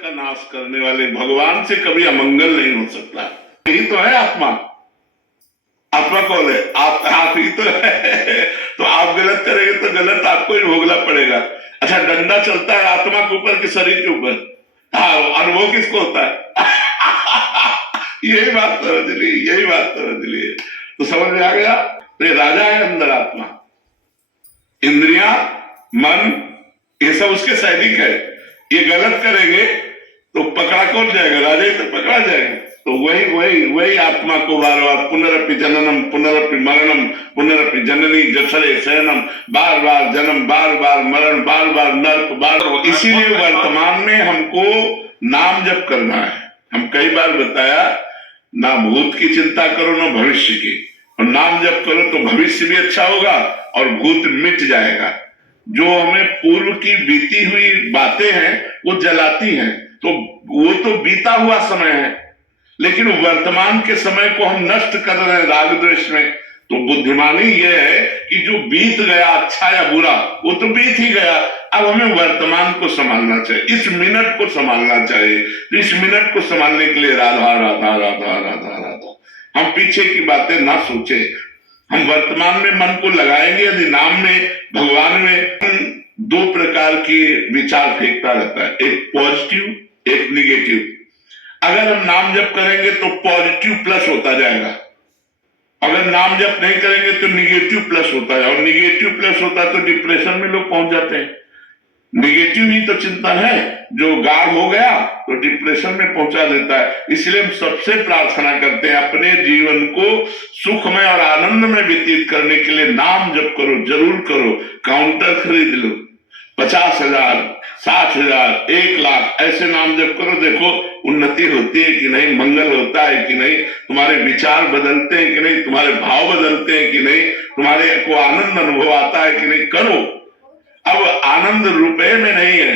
का नाश करने वाले भगवान से कभी अमंगल नहीं हो सकता। यही तो है आत्मा। आत्मा कौन है? आप ही तो है। तो आप गलत करेंगे तो गलत आपको ही भोगना पड़ेगा। अच्छा, डंडा चलता है आत्मा के ऊपर कि शरीर के ऊपर? हाँ, अनुभव किसको होता है? यही बात समझ ली, यही बात समझ ली। तो समझ में आ गया। तो ये राजा है अंदर आत्मा, इंद्रियां, मन, ये सब उसके सैनिक है। ये गलत करेंगे तो पकड़ा कौन जाएगा? राजा ही तो पकड़ा जाएगा। तो वही वही वही आत्मा को बार बार पुनरपि जननम पुनरपि मरणम पुनरपि जननी जठरे शयनम, बार बार जन्म, बार बार मरण, बार बार नर्क, बार। इसीलिए वर्तमान में हमको नाम जप करना है। हम कई बार बताया, ना भूत की चिंता करो ना भविष्य की, और नाम जप करो तो भविष्य भी अच्छा होगा और भूत मिट जाएगा। जो हमें पूर्व की बीती हुई बातें हैं वो जलाती हैं, तो वो तो बीता हुआ समय है, लेकिन वर्तमान के समय को हम नष्ट कर रहे हैं राग द्वेष में। तो बुद्धिमानी यह है कि जो बीत गया अच्छा या बुरा वो तो बीत ही गया, अब हमें वर्तमान को संभालना चाहिए, इस मिनट को संभालना चाहिए। इस मिनट को संभालने के लिए राधा राधा राधा राधा राधा, हम पीछे की बातें ना सोचे, हम वर्तमान में मन को लगाएंगे। यदि नाम में, भगवान में, दो प्रकार के विचार फेंकता रहता है, एक पॉजिटिव एक निगेटिव। अगर हम नाम जप करेंगे तो पॉजिटिव प्लस होता जाएगा, अगर नाम जप नहीं करेंगे तो निगेटिव प्लस होता है, और निगेटिव प्लस होता है तो डिप्रेशन में लोग पहुंच जाते हैं। निगेटिव ही तो चिंतन है जो गाढ़ हो गया तो डिप्रेशन में पहुंचा देता है। इसलिए हम सबसे प्रार्थना करते हैं अपने जीवन को सुखमय और आनंद में व्यतीत करने के लिए नाम जप करो, जरूर करो। काउंटर खरीद लो, 50,000, 60,000, 1,00,000 ऐसे नाम जप करो, देखो उन्नति होती है कि नहीं, मंगल होता है कि नहीं, तुम्हारे विचार बदलते हैं कि नहीं, तुम्हारे भाव बदलते हैं कि नहीं, तुम्हारे को आनंद अनुभव आता है कि नहीं। करो। अब आनंद रुपए में नहीं है,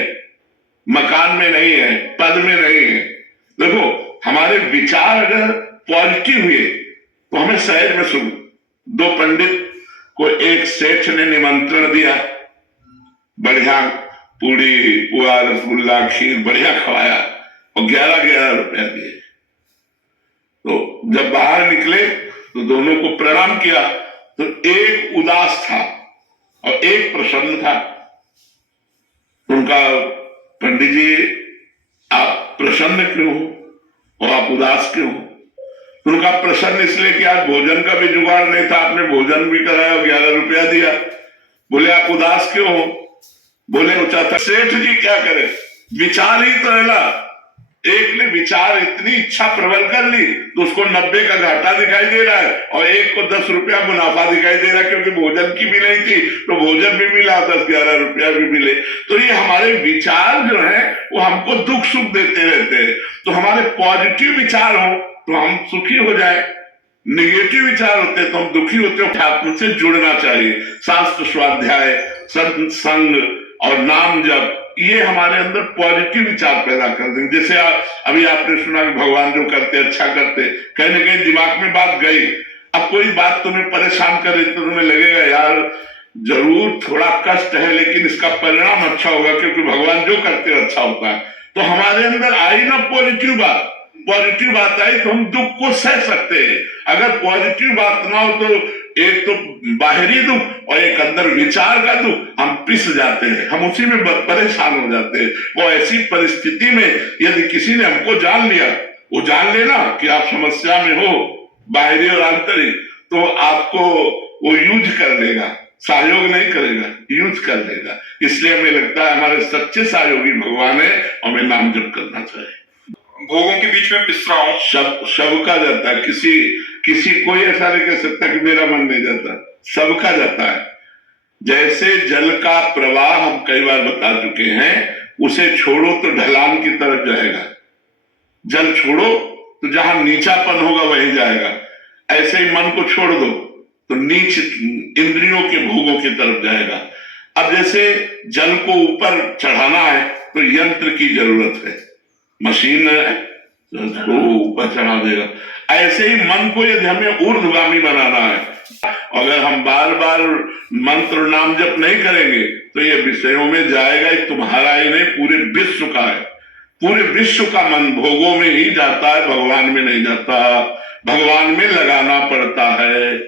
मकान में नहीं है, पद में नहीं है। देखो, हमारे विचार अगर पॉजिटिव हुए तो हमें सहज में सुख। दो पंडित को एक सेठ ने निमंत्रण दिया, बढ़िया पूड़ी पुआ रसगुल्ला खीर बढ़िया खवाया और 11,11 रुपया दिए। तो जब बाहर निकले तो दोनों को प्रणाम किया, तो एक उदास था और एक प्रसन्न था। उनका, पंडित जी आप प्रसन्न क्यों हो और आप उदास क्यों हो? उनका प्रसन्न इसलिए कि आज भोजन का भी जुगाड़ नहीं था, आपने भोजन भी कराया और 11 रुपया दिया। बोले आप उदास क्यों हो? बोले वो चाहता सेठ जी क्या करे, विचार ही तो है ना। एक ने विचार इतनी इच्छा प्रबल कर ली तो उसको 90 का घाटा दिखाई दे रहा है और एक को 10 रुपया मुनाफा दिखाई दे रहा है, क्योंकि भोजन की भी नहीं थी तो भोजन भी मिला, 10-11 रुपया भी मिले। तो ये हमारे विचार जो है वो हमको दुख सुख देते रहते हैं। तो हमारे पॉजिटिव विचार हो तो हम सुखी हो जाए, निगेटिव विचार होते तो हम दुखी होते हो। आत्मा से जुड़ना चाहिए, शास्त्र स्वाध्याय, सत्संग और नाम जप, ये हमारे अंदर पॉजिटिव विचार पैदा कर देंगे। जैसे अभी आपने सुना कि भगवान जो करते अच्छा करते, कहीं ना कहीं दिमाग में बात गई। अब कोई बात तुम्हें परेशान करे तो तुम्हें लगेगा यार जरूर थोड़ा कष्ट है, लेकिन इसका परिणाम अच्छा होगा, क्योंकि भगवान जो करते अच्छा होता है। तो हमारे अंदर आई ना पॉजिटिव बात, पॉजिटिव बात आई तो हम दुख को सह सकते हैं। अगर पॉजिटिव बात ना हो तो एक तो बाहरी दुख और एक अंदर विचार का दुख, हम पिस जाते हैं, हम उसी में परेशान हो जाते हैं। वो ऐसी परिस्थिति में यदि किसी ने हमको जान लिया, वो जान लेना कि आप समस्या में हो, बाहरी और आंतरिक, तो आपको वो यूज कर लेगा, सहयोग नहीं करेगा, यूज कर लेगा। इसलिए हमें लगता है हमारे सच्चे सहयोगी भगवान है, हमें नाम जप करना चाहिए। भोगों के बीच में पिस रहा हूं, सबका जाता है, किसी कोई ऐसा नहीं कह सकता कि मेरा मन नहीं जाता, सबका जाता है। जैसे जल का प्रवाह हम कई बार बता चुके हैं, उसे छोड़ो तो ढलान की तरफ जाएगा, जल छोड़ो तो जहां नीचापन होगा वहीं जाएगा। ऐसे ही मन को छोड़ दो तो नीच इंद्रियों के भोगों की तरफ जाएगा। अब जैसे जल को ऊपर चढ़ाना है तो यंत्र की जरूरत है, मशीन है तो उसको ऊपर चढ़ा देगा। ऐसे ही मन को यदि हमें ऊर्ध्वगामी बनाना है, अगर हम बार बार मंत्र नाम जप नहीं करेंगे तो ये विषयों में जाएगा ही, तुम्हारा ही नहीं पूरे विश्व का है। पूरे विश्व का मन भोगों में ही जाता है, भगवान में नहीं जाता। भगवान में लगाना पड़ता है।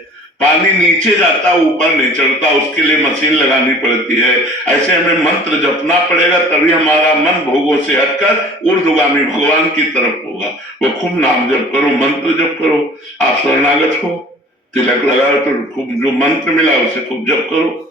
पानी नीचे जाता, ऊपर नहीं चढ़ता, उसके लिए मशीन लगानी पड़ती है। ऐसे हमें मंत्र जपना पड़ेगा, तभी हमारा मन भोगों से हटकर ऊर्ध्वगामी भगवान की तरफ होगा। वो खूब नाम जप करो, मंत्र जप करो। आप शरणागत हो, तिलक लगाओ तो खूब जो मंत्र मिला उसे खूब जप करो।